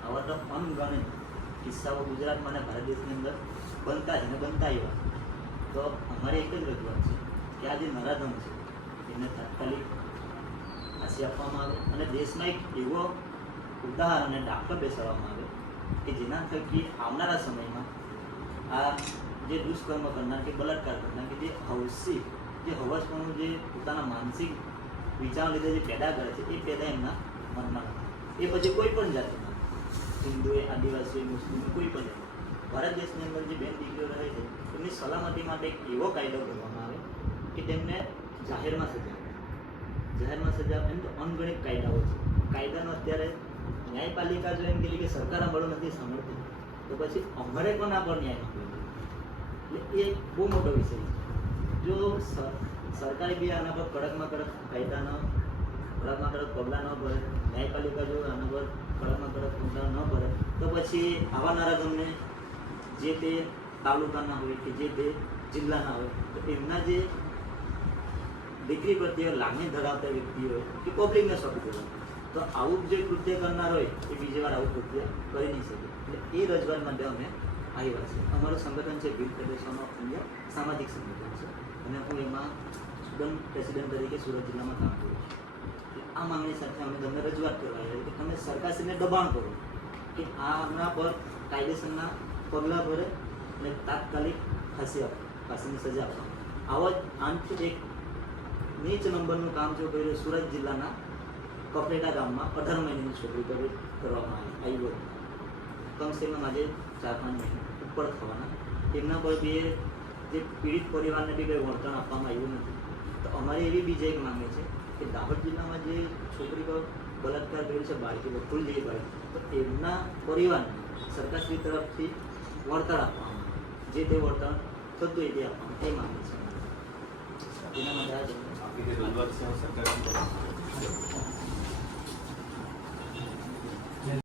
આવા તો અનગણિત કિસ્સાઓ ગુજરાતમાં અને ભારત દેશની અંદર બનતા જ બનતા એવા તો અમારે એક જ રજૂઆત છે કે આ જે છે એમને તાત્કાલિક ફાંસી આપવામાં આવે અને દેશમાં એક એવો ઉદાહરણ અને દાખલો બેસાડવામાં આવે કે જેના થકી આવનારા સમયમાં આ જે દુષ્કર્મ કરનાર કે બલાત્કાર કરનાર કે જે હવસી જે હવસપણું જે પોતાના માનસિક વિચાર લીધે જે પેદા કરે છે, એ પેદા એમના મનમાં એ પછી કોઈ પણ જાતિના, હિન્દુએ આદિવાસી મુસ્લિમ કોઈ પણ જાતિ ભારત દેશની અંદર જે બેન દીકરીઓ રહે છે, એમની સલામતી માટે એક એવો કાયદો કરવામાં આવે કે તેમને જાહેરમાં સજા જાહેરમાં સજા એમ તો અનગણિત કાયદાઓ છે. કાયદાનો અત્યારે ન્યાયપાલિકા જો એમ કે સરકાર અમારો નથી સાંભળતી, તો પછી અમારે આ પર ન્યાય એટલે એ બહુ મોટો વિષય છે. જો સર- સરકારે બી આના પર કડકમાં કડક કાયદાનો, કડકમાં કડક પગલાં ન ભરે, ન્યાયપાલિકા જો આના પર કડકમાં કડક પગલાં ન ભરે, તો પછી આવા તમને જે તે તાલુકાના હોય કે જે તે જિલ્લાના હોય, તો એમના જે દીકરી પ્રત્યે લાગણી ધરાવતા વ્યક્તિ હોય કે પબ્લિકને સોંપી દેવા. તો આવું જે કૃત્ય કરનાર હોય, એ બીજી વાર આવું કૃત્ય કરી નહીં શકે. એટલે એ રજૂઆત માટે અમે આવ્યા છે અમારું સંગઠન છે ભીલ પ્રદેશોનો ઇન્ડિયા સામાજિક સંગઠન છે. અને હું એમાં સ્ટુડન્ટ પ્રેસિડેન્ટ તરીકે સુરત જિલ્લામાં કામ કરું છું. આ માંગણી સાથે અમે તમને રજૂઆત કરવા આવ્યા કે તમે સરકારશ્રીને દબાણ કરો કે આના પર કાયદેસરના પગલાં ભરે અને તાત્કાલિક ફાંસી આપો, ફાંસીની સજા આપો. આવો જ આમથી એક નીચ નંબરનું કામ જો કર્યું સુરત જિલ્લાના કપલેટા ગામમાં અઢાર મહિનાની છોકરી પર કરવામાં આવી. આવ્યું કમસેમાં કમસે કમ આજે ચાર પાંચ મહિના ઉપર થવાના. તેમના પર બી જે પીડિત પરિવારને બી કંઈ વળતર આપવામાં આવ્યું નથી. તો અમારી એવી બીજી એક માંગણી છે કે દાહોદ જિલ્લામાં જે છોકરી પર બલાત્કાર કર્યો છે, બાળકી પર ફૂલ જેવી બાળકી, તો એમના પરિવારને સરકારશ્રી તરફથી વળતર આપવામાં. જે તે વળતર થતું હોય તે આપવામાં એ માંગે છે. એના માટે સરકાર